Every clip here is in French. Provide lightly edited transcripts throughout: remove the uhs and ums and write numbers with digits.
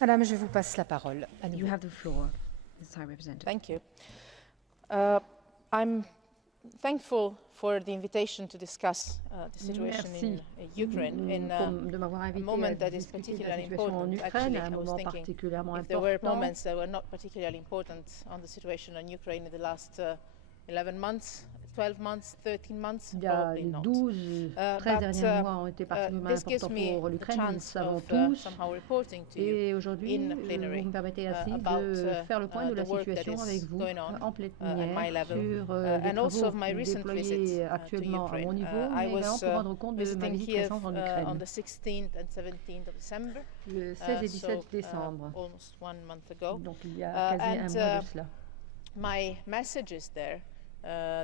Madame, je vous passe la parole. À You nouveau. have the floor, Mrs. High Representative. Thank you. I'm thankful for the invitation to discuss the situation Merci in Ukraine in de m'avoir a invité moment à that is discuter de la particularly situation en important. Ukraine, Actually, à un I was moment thinking particulièrement if there were important. moments that were not particularly important on the situation in Ukraine in the last 11 months, 12 months, 13 months, Il y a probably les not. 13 derniers mois ont été particulièrement This gives importants me pour the l'Ukraine, nous le chance savons of tous. somehow reporting to you Et aujourd'hui, in vous plenary me permettez ainsi about de faire le point de the la work that situation avec is vous going on en at my plénière level sur les and also travaux of my recent déployés visit to actuellement à mon Ukraine. niveau, I mais également was pour rendre compte de ma visiting visite Kiev récente en on Ukraine, the 16th and 17th of December, le 16 et 17 so décembre, almost 1 month ago. donc il y a quasi un mois de cela. My messages there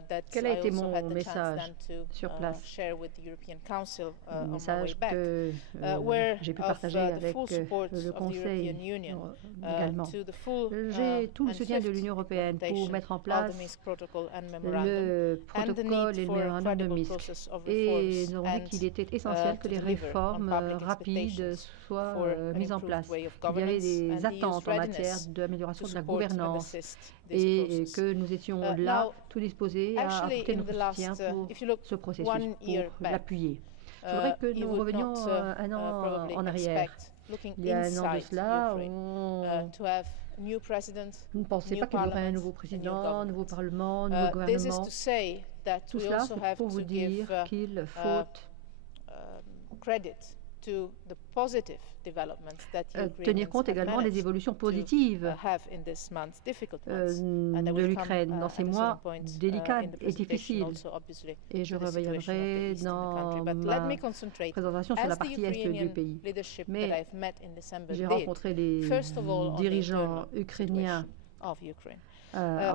that Quel a I été also mon had the chance message then sur to place? share with the European Council Le on my way message back que were j'ai pu of partager the avec full support le of the Conseil European Union également. to the full J'ai tout le and soutien de swift l'Union européenne pour implementation mettre en of the place Minsk Protocol and Memorandum le and the protocole need et le for a mémorandum de credible Minsk. process of Et reforms nous avons dit and qu'il était essentiel que to les deliver réformes on public rapides expectations soient for an mises en improved place. way of Il y avait governance des and the EU's attentes en matière readiness d'amélioration to de la support and gouvernance assist this et process. que nous étions là, Now, tout disposés à actually, apporter in notre the last, soutien pour if you look ce processus, 1 year pour back, l'appuyer. Je voudrais que you nous would revenions not un an probably en arrière. expect, looking Il y a un an de inside cela, Ukraine, on to have new president, ne pensait new pas qu'il y aurait un parliament, nouveau a new président, nouveau government. parlement, nouveau This is gouvernement. to say that Tout we cela, also c'est have pour vous to give dire qu'il faut credit to the positive developments that tenir compte également des évolutions positives de l'Ukraine dans ces mois délicats et difficiles. Et je reviendrai dans ma présentation sur la partie est du pays. Mais j'ai rencontré les dirigeants ukrainiens en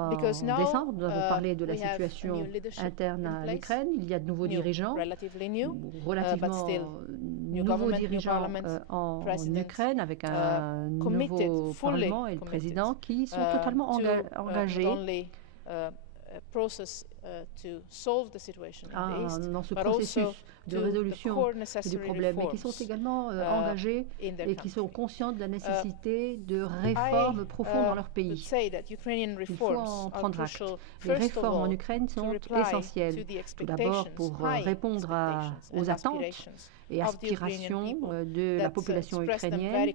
décembre. Nous avons parlé de la situation interne à l'Ukraine. Il y a de nouveaux dirigeants, relativement nouveaux dirigeants en Ukraine, avec un nouveau parlement et le président qui sont totalement engagés dans ce processus de résolution du problème, mais qui sont également engagés et qui sont conscients de la nécessité de réformes profondes dans leur pays. Il faut en prendre acte. Les réformes en Ukraine sont essentielles, tout d'abord pour répondre aux attentes et aspirations de la population ukrainienne.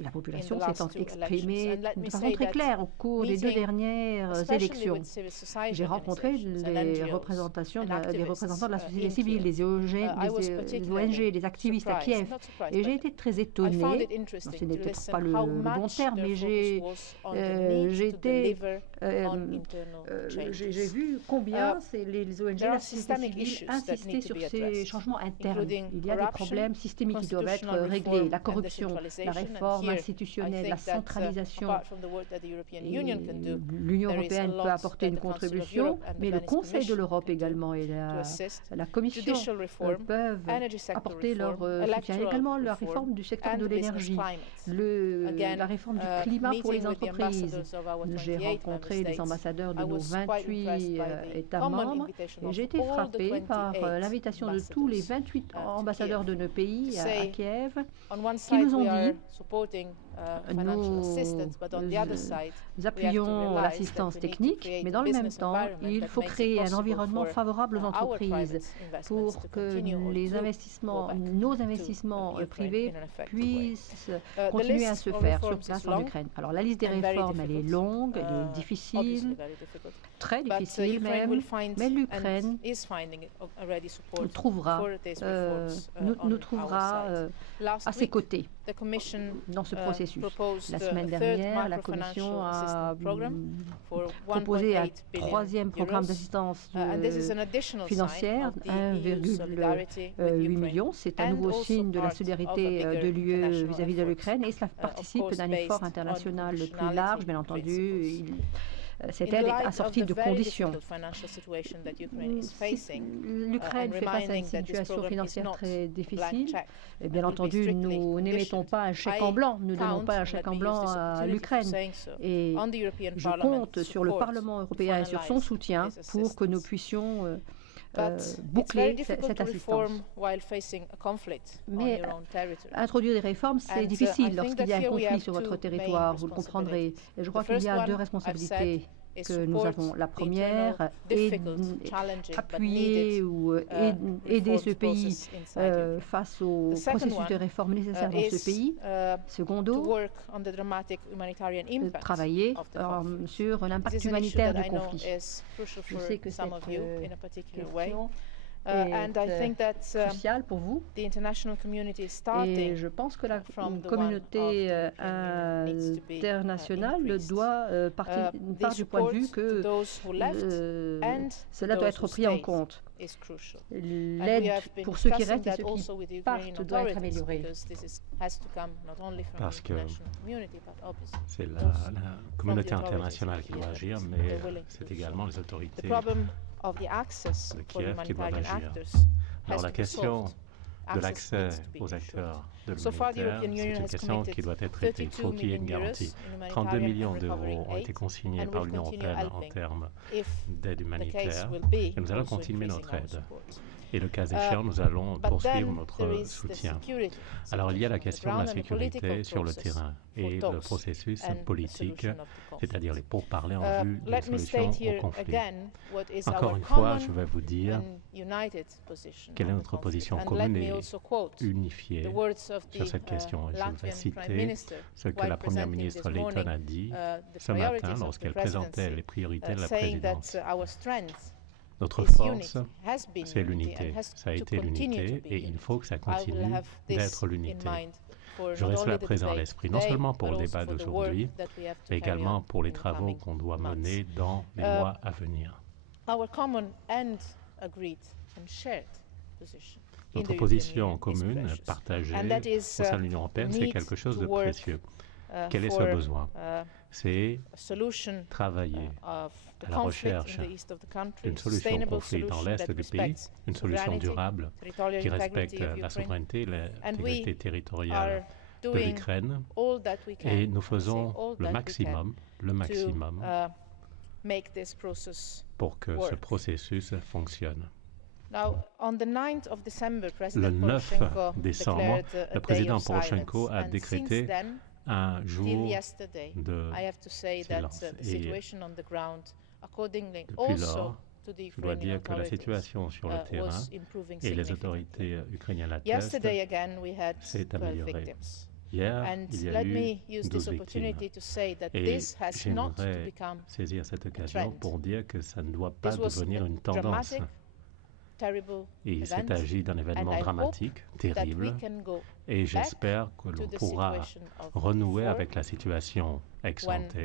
La population s'étant exprimée de façon très claire au cours des 2 dernières élections. J'ai rencontré les représentants de la société civile, des ONG, des activistes à Kiev, et j'ai été très étonnée, ce n'est peut-être pas le bon terme, mais j'ai vu combien les ONG, la société civile insistaient sur ces changements internes. Il y a des problèmes systémiques qui doivent être réglés, la corruption, la réforme institutionnelle, la centralisation. L'Union européenne peut apporter une contribution, mais le Conseil de l'Europe également et la Commission peuvent apporter leur soutien. Également la réforme du secteur de l'énergie, la réforme du climat pour les entreprises. J'ai rencontré les ambassadeurs de nos 28 États membres et j'ai été frappée par l'invitation de tous les 28 ambassadeurs de nos pays à Kiev qui nous ont dit nous appuyons l'assistance technique, mais dans le même temps, il faut créer un environnement favorable aux entreprises pour que nos investissements privés puissent continuer à se faire sur place en Ukraine. Alors la liste des réformes, elle est longue, elle est difficile, très difficile même, mais l'Ukraine nous trouvera à ses côtés dans ce processus. La semaine dernière, la Commission a proposé un 3e programme d'assistance financière, 1,8 million. C'est un nouveau signe de la solidarité de l'UE vis-à-vis de l'Ukraine et cela participe d'un effort international plus large. Bien entendu, cette aide est assortie de conditions. L'Ukraine fait face à une situation financière très difficile. Et bien entendu, nous n'émettons pas un chèque en blanc. Nous ne donnons pas un chèque en blanc à l'Ukraine. Et je compte sur le Parlement européen et sur son soutien pour que nous puissions boucler cette assistance. Mais introduire des réformes, c'est difficile lorsqu'il y a un conflit sur votre territoire, vous le comprendrez. Et je crois qu'il y a deux responsabilités que nous avons. La première est appuyer ou aider ce pays face au processus de réforme nécessaire dans ce pays. Secondo, travailler sur l'impact humanitaire du conflit. Je sais que cette question est cruciale pour vous. Et je pense que la communauté internationale doit partir du point de vue que cela doit être pris en compte. L'aide pour ceux qui restent et ceux qui partent doit être améliorée. Parce que c'est la communauté internationale qui doit agir, mais c'est également les autorités de Kiev qui doivent agir. Alors la question de l'accès aux acteurs de l'humanitaire, c'est une question qui doit être traitée. Il faut qu'il y ait une garantie. 32 millions d'euros ont été consignés par l'Union européenne en termes d'aide humanitaire et nous allons continuer notre aide. Et le cas échéant, nous allons poursuivre notre soutien. Alors il y a la question de la sécurité sur le terrain et le processus politique, c'est-à-dire les pourparlers en vue d'une solution au conflit. Encore une fois, je vais vous dire quelle est notre position commune et unifiée sur cette question. Je vais citer ce que la Première ministre Layton a dit ce matin lorsqu'elle présentait les priorités de la présidence. Notre force, c'est l'unité. Ça a été l'unité et il faut que ça continue d'être l'unité. J'aurai cela présent à l'esprit, non seulement pour le débat d'aujourd'hui, mais également pour les travaux qu'on doit mener dans les mois à venir. Notre position commune, partagée au sein de l'Union européenne, c'est quelque chose de précieux. Quel est ce besoin? C'est travailler à la recherche d'une solution au conflit dans l'Est du pays, une solution durable qui respecte la souveraineté et l'intégrité territoriale de l'Ukraine. Et nous faisons le maximum pour que ce processus fonctionne. Le 9 décembre, le président Poroshenko a décrété un jour de silence. Et depuis lors, je dois dire que la situation sur le terrain et les autorités ukrainiennes l'attestent, s'est améliorée. Hier, il y a eu 12 victimes. Et j'aimerais saisir cette occasion pour dire que ça ne doit pas devenir une tendance. Et il s'est agi d'un événement dramatique, terrible, et j'espère que l'on pourra renouer avec la situation ex-ante,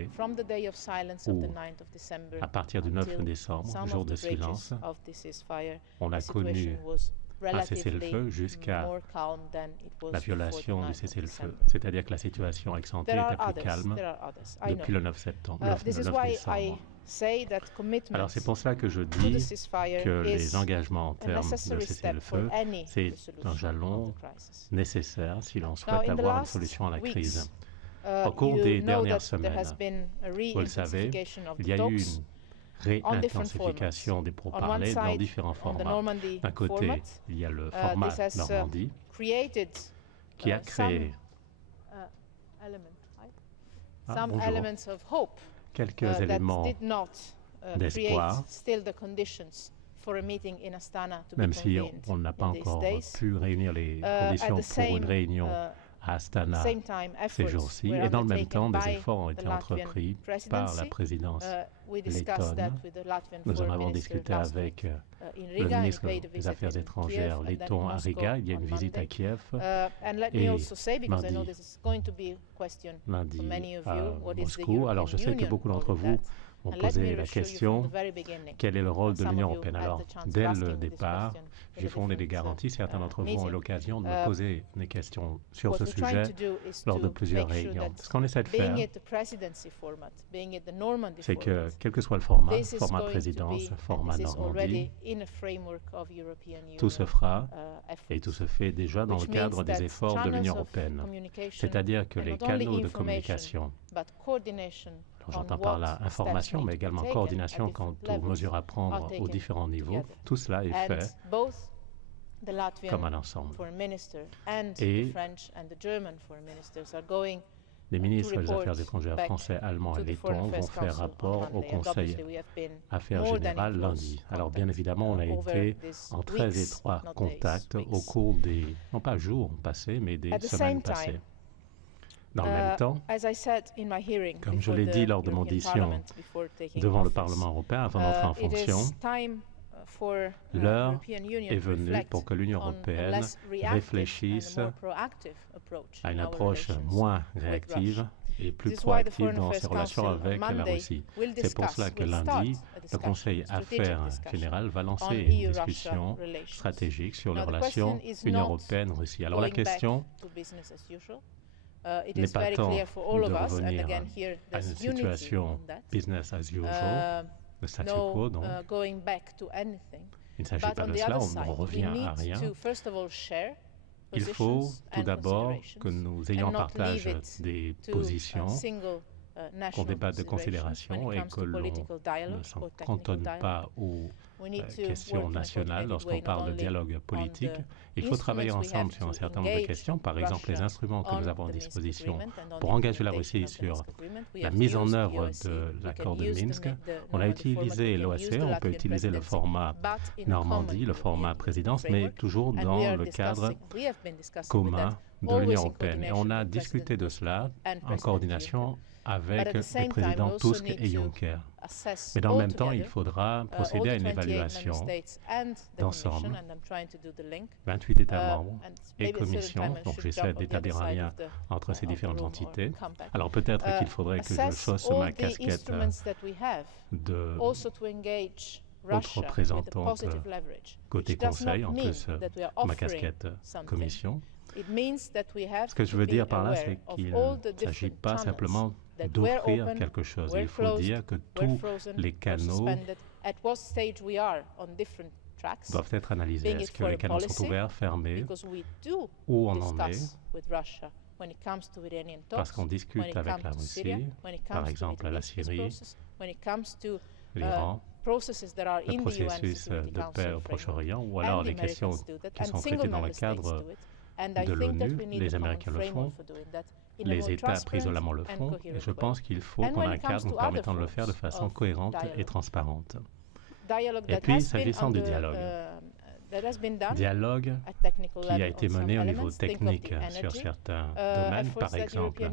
où, à partir du 9 décembre, jour de silence, on a connu un cessez-le-feu jusqu'à la violation du cessez-le-feu. C'est-à-dire que la situation ex-ante était plus calme depuis le 9 décembre. Alors c'est pour cela que je dis que les engagements en termes de cessez-le-feu, c'est un jalon nécessaire si l'on souhaite avoir une solution à la crise. Au cours des dernières semaines, vous le savez, il y a eu une réintensification des pourparlers dans différents formats. D'un côté, il y a le format Normandie qui a créé quelques éléments d'espoir, même si on n'a pas encore pu réunir les conditions pour une réunion à Astana ces jours-ci. Et dans le même temps, des efforts ont été entrepris par la présidence lettonne. Nous en avons discuté avec le ministre des Affaires étrangères letton à Riga. Il y a une visite à Kiev et lundi à Moscou. Alors je sais que beaucoup d'entre vous ont posé la question, quel est le rôle de l'Union européenne? Alors, dès le départ, j'ai fourni des garanties. Certains d'entre vous ont eu l'occasion de me poser des questions sur ce sujet lors de plusieurs réunions. Ce qu'on essaie de faire, c'est que, quel que soit le format présidence, format Normandie, tout se fera et tout se fait déjà dans le cadre des efforts de l'Union européenne. C'est-à-dire que les canaux de communication, J'entends par là information, mais également coordination quant aux mesures à prendre aux différents niveaux. Tout cela est fait comme un ensemble. Et les ministres des Affaires étrangères français, allemands et lettons vont faire rapport au Conseil Affaires générales lundi. Alors bien évidemment, on a été en très étroit contact au cours des, non pas jours passés, mais des semaines passées. Dans le même temps, comme je l'ai dit lors de mon audition devant le Parlement européen avant d'entrer en fonction, l'heure est venue pour que l'Union européenne réfléchisse à une approche moins réactive et plus proactive dans ses relations avec la Russie. C'est pour cela que lundi, le Conseil Affaires générales va lancer une discussion stratégique sur les relations Union européenne-Russie. Alors la question n'est pas tant de revenir à une situation business as usual, le statu quo, donc. Il ne s'agit pas de cela, on ne revient à rien. Il faut tout d'abord que nous ayons un partage des positions, qu'on débatte de considérations et que l'on ne s'en cantonne pas aux questions nationales lorsqu'on parle de dialogue politique. Il faut travailler ensemble sur un certain nombre de questions, par exemple les instruments que nous avons à disposition pour engager la Russie sur la mise en œuvre de l'accord de Minsk. On a utilisé l'OSCE, on peut utiliser le format Normandie, le format présidence, mais toujours dans le cadre commun de l'Union européenne. Et on a discuté de cela en coordination avec les présidents Tusk et Juncker. Mais dans le même temps, il faudra procéder à une évaluation d'ensemble, 28 États membres et Commission, donc j'essaie d'établir un lien entre ces différentes entités. Alors peut-être qu'il faudrait que je chausse ma casquette de haute représentante côté Conseil, en plus ma casquette Commission. Ce que je veux dire par là, c'est qu'il ne s'agit pas simplement d'offrir quelque chose. Il faut dire que tous les canaux doivent être analysés. Est-ce que les canaux sont ouverts, fermés, où on en est? Parce qu'on discute avec la Russie, par exemple la Syrie, l'Iran, le processus de paix au Proche-Orient, ou alors les questions qui sont traitées dans le cadre de l'ONU, les Américains le font, les États pris isolément le font, et je pense qu'il faut qu'on ait un cadre nous permettant de le faire de façon cohérente et transparente. Et puis, s'agissant du dialogue qui a été mené au niveau technique sur certains domaines, par exemple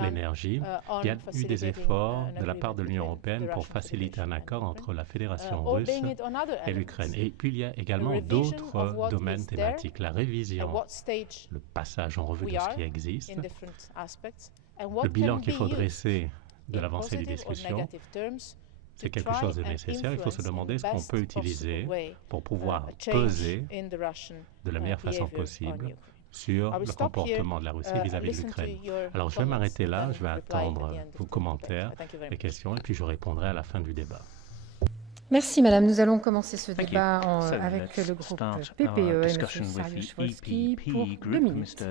l'énergie. Il y a eu des efforts de la part de l'Union européenne pour faciliter un accord entre la Fédération russe et l'Ukraine. Et puis il y a également d'autres domaines thématiques, la révision, le passage en revue de ce qui existe, le bilan qu'il faut dresser de l'avancée des discussions. C'est quelque chose de nécessaire. Il faut se demander ce qu'on peut utiliser pour pouvoir peser de la meilleure façon possible sur le comportement de la Russie vis-à-vis de l'Ukraine. Alors, je vais m'arrêter là. Je vais attendre vos commentaires et questions, et puis je répondrai à la fin du débat. Merci, Madame. Nous allons commencer ce débat avec le groupe PPE et M. Saryusz-Wolski pour 2 minutes.